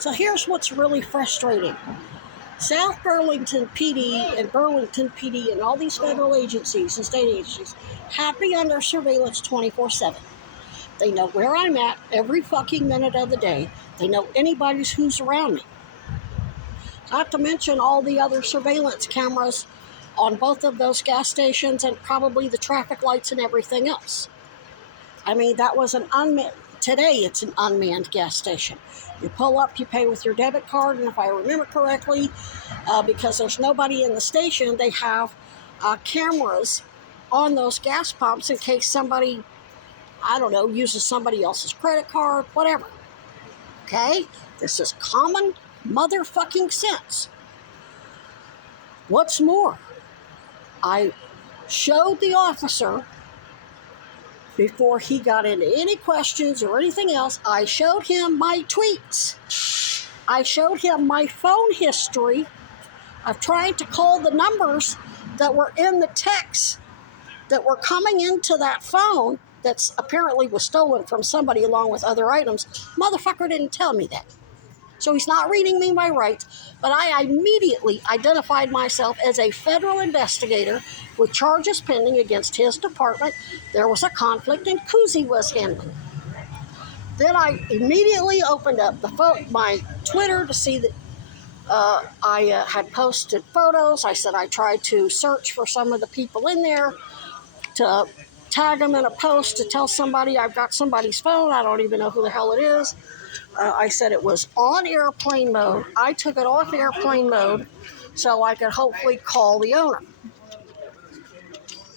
So here's what's really frustrating. South Burlington PD and Burlington PD and all these federal agencies and state agencies have me under surveillance 24/7. They know where I'm at every fucking minute of the day. They know anybody who's around me. Not to mention all the other surveillance cameras on both of those gas stations and probably the traffic lights and everything else. I mean, that was an unmanned, today it's an unmanned gas station. You pull up, you pay with your debit card, and if I remember correctly, because there's nobody in the station, they have cameras on those gas pumps in case somebody, I don't know, uses somebody else's credit card, whatever. Okay? This is common motherfucking sense. What's more, I showed the officer, before he got into any questions or anything else, I showed him my tweets. I showed him my phone history of trying to call the numbers that were in the texts that were coming into that phone that apparently was stolen from somebody along with other items. Motherfucker didn't tell me that. So he's not reading me my rights, but I immediately identified myself as a federal investigator with charges pending against his department. There was a conflict and Kuzi was handling. Then I immediately opened up my Twitter to see that I had posted photos. I said I tried to search for some of the people in there to tag them in a post to tell somebody I've got somebody's phone. I don't even know who the hell it is. I said it was on airplane mode. I took it off airplane mode so I could hopefully call the owner.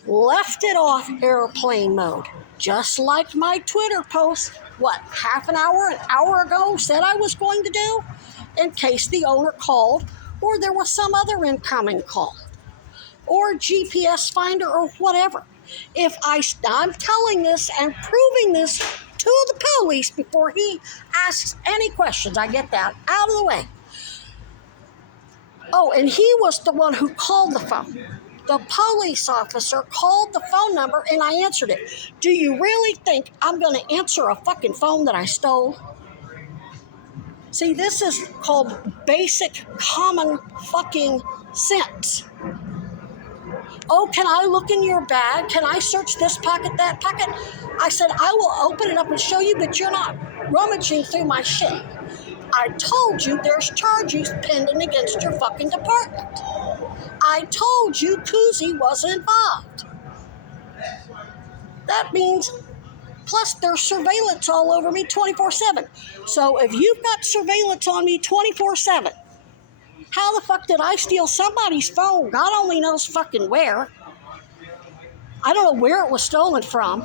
Left it off airplane mode, just like my Twitter post, half an hour ago said I was going to do, in case the owner called or there was some other incoming call or GPS finder or whatever. If I'm telling this and proving this to the police before he asks any questions, I get that out of the way. Oh, and he was the one who called the phone. The police officer called the phone number and I answered it. Do you really think I'm going to answer a fucking phone that I stole? See, this is called basic common fucking sense. Oh, can I look in your bag? Can I search this pocket, that pocket? I said, I will open it up and show you, but you're not rummaging through my shit. I told you there's charges pending against your fucking department. I told you Kuzi was involved. That means, plus there's surveillance all over me 24/7. So if you've got surveillance on me 24/7, how the fuck did I steal somebody's phone? God only knows fucking where. I don't know where it was stolen from.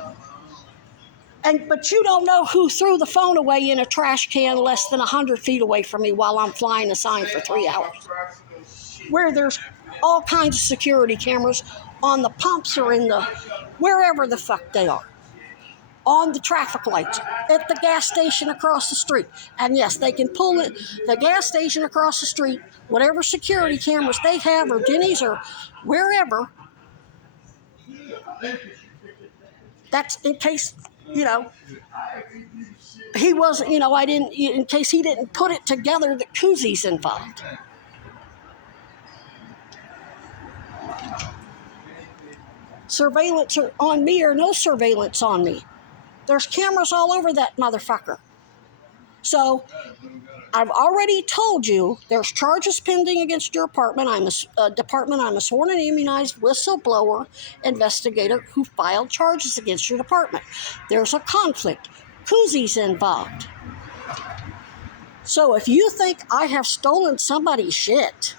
But you don't know who threw the phone away in a trash can less than 100 feet away from me while I'm flying a sign for 3 hours. Where there's all kinds of security cameras on the pumps or in the wherever the fuck they are. On the traffic lights, at the gas station across the street. And yes, they can pull it, the gas station across the street, whatever security cameras they have, or Denny's, or wherever. That's in case, he wasn't, in case he didn't put it together that Kuzi's involved. Surveillance on me or no surveillance on me. There's cameras all over that motherfucker. So, I've already told you there's charges pending against your department. I'm a sworn and immunized whistleblower investigator who filed charges against your department. There's a conflict. Kuzi's involved. So if you think I have stolen somebody's shit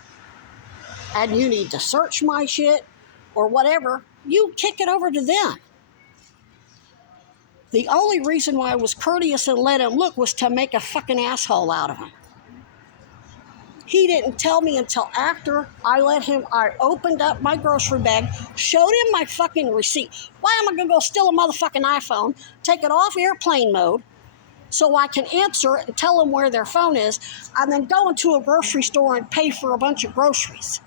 and you need to search my shit or whatever, you kick it over to them. The only reason why I was courteous and let him look was to make a fucking asshole out of him. He didn't tell me until after I opened up my grocery bag, showed him my fucking receipt. Why am I going to go steal a motherfucking iPhone, take it off airplane mode so I can answer it and tell them where their phone is, and then go into a grocery store and pay for a bunch of groceries?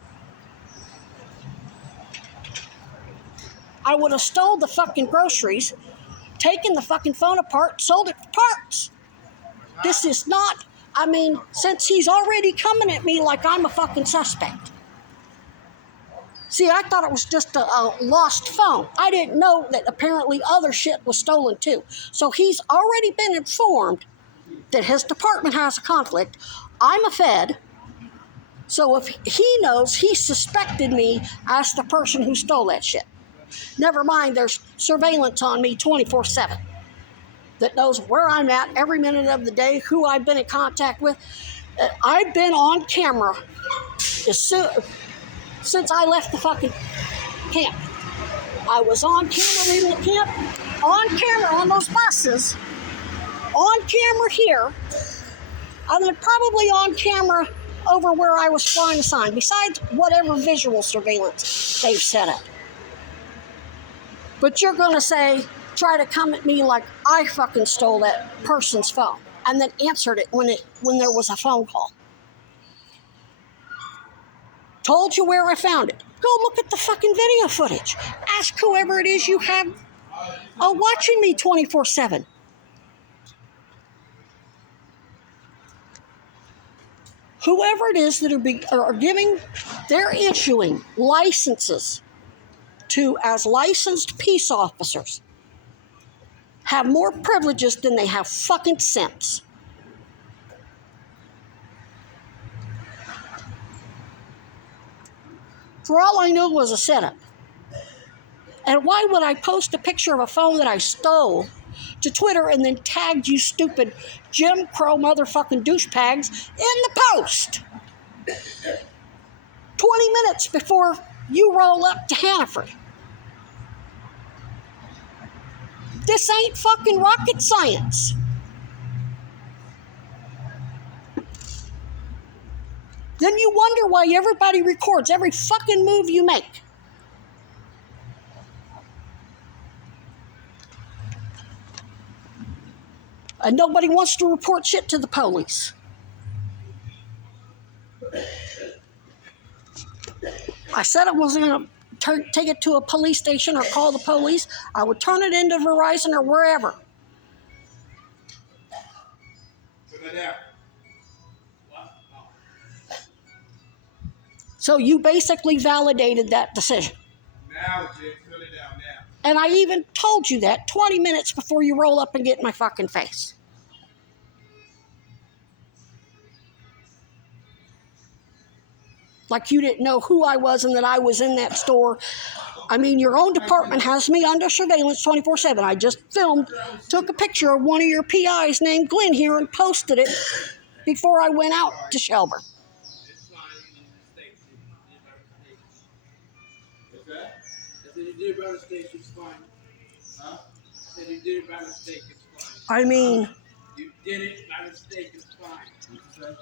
I would have stole the fucking groceries, taken the fucking phone apart, sold it for parts. This is not I mean, since he's already coming at me like I'm a fucking suspect. See, I thought it was just a lost phone. I didn't know that apparently other shit was stolen too. So he's already been informed that his department has a conflict. I'm a Fed. So if he knows, he suspected me as the person who stole that shit. Never mind, there's surveillance on me 24/7 that knows where I'm at every minute of the day, who I've been in contact with. I've been on camera since I left the fucking camp. I was on camera leaving the camp, on camera on those buses, on camera here, and then probably on camera over where I was flying a sign, besides whatever visual surveillance they've set up. But you're going to try to come at me like I fucking stole that person's phone and then answered it when there was a phone call. Told you where I found it. Go look at the fucking video footage. Ask whoever it is you have watching me 24/7. Whoever it is that they're issuing licenses to as licensed peace officers have more privileges than they have fucking sense. For all I knew was a setup. And why would I post a picture of a phone that I stole to Twitter and then tagged you stupid Jim Crow motherfucking douchebags in the post 20 minutes before you roll up to Hannaford? This ain't fucking rocket science. Then you wonder why everybody records every fucking move you make. And nobody wants to report shit to the police. I said I wasn't going to take it to a police station or call the police. I would turn it into Verizon or wherever. So you basically validated that decision. Now, Jim, turn it down now. And I even told you that 20 minutes before you roll up and get in my fucking face. Like you didn't know who I was and that I was in that store. I mean, your own department has me under surveillance 24/7. I just took a picture of one of your PIs named Glenn here and posted it before I went out to Shelburne. It's fine. What's that? I said you did it by mistake. It's fine. Huh? I said you did it by mistake. It's fine. I mean... You did it by mistake. It's fine. What'd you say?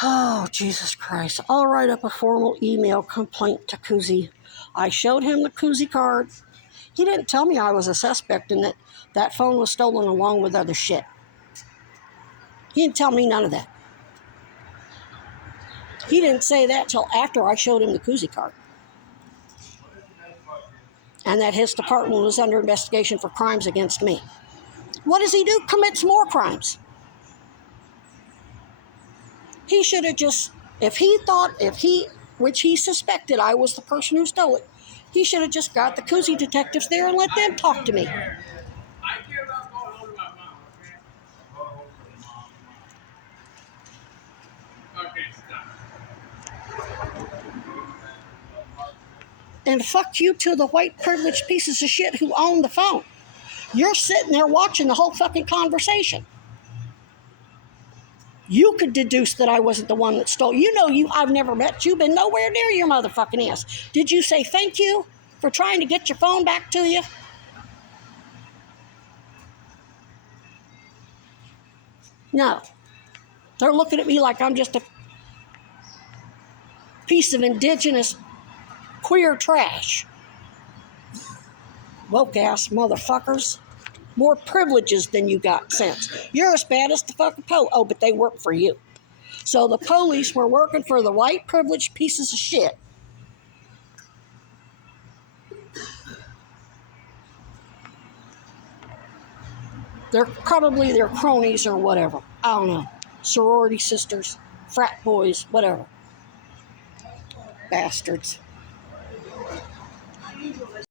Oh, Jesus Christ. I'll write up a formal email complaint to Kuzi. I showed him the Kuzi card. He didn't tell me I was a suspect and that phone was stolen along with other shit. He didn't tell me none of that. He didn't say that till after I showed him the Kuzi card. And that his department was under investigation for crimes against me. What does he do? Commits more crimes. He should have just, which he suspected I was the person who stole it, he should have just got the Kuzi detectives there and let them talk to me. I care about going home to my mom, okay? Okay, stop. And fuck you to the white privileged pieces of shit who own the phone. You're sitting there watching the whole fucking conversation. You could deduce that I wasn't the one that stole. I've never met you, been nowhere near your motherfucking ass. Did you say thank you for trying to get your phone back to you? No. They're looking at me like I'm just a piece of indigenous queer trash. Woke ass motherfuckers. More privileges than you got sense. You're as bad as the fucking police. Oh, but they work for you. So the police were working for the white privileged pieces of shit. They're probably their cronies or whatever. I don't know. Sorority sisters, frat boys, whatever. Bastards.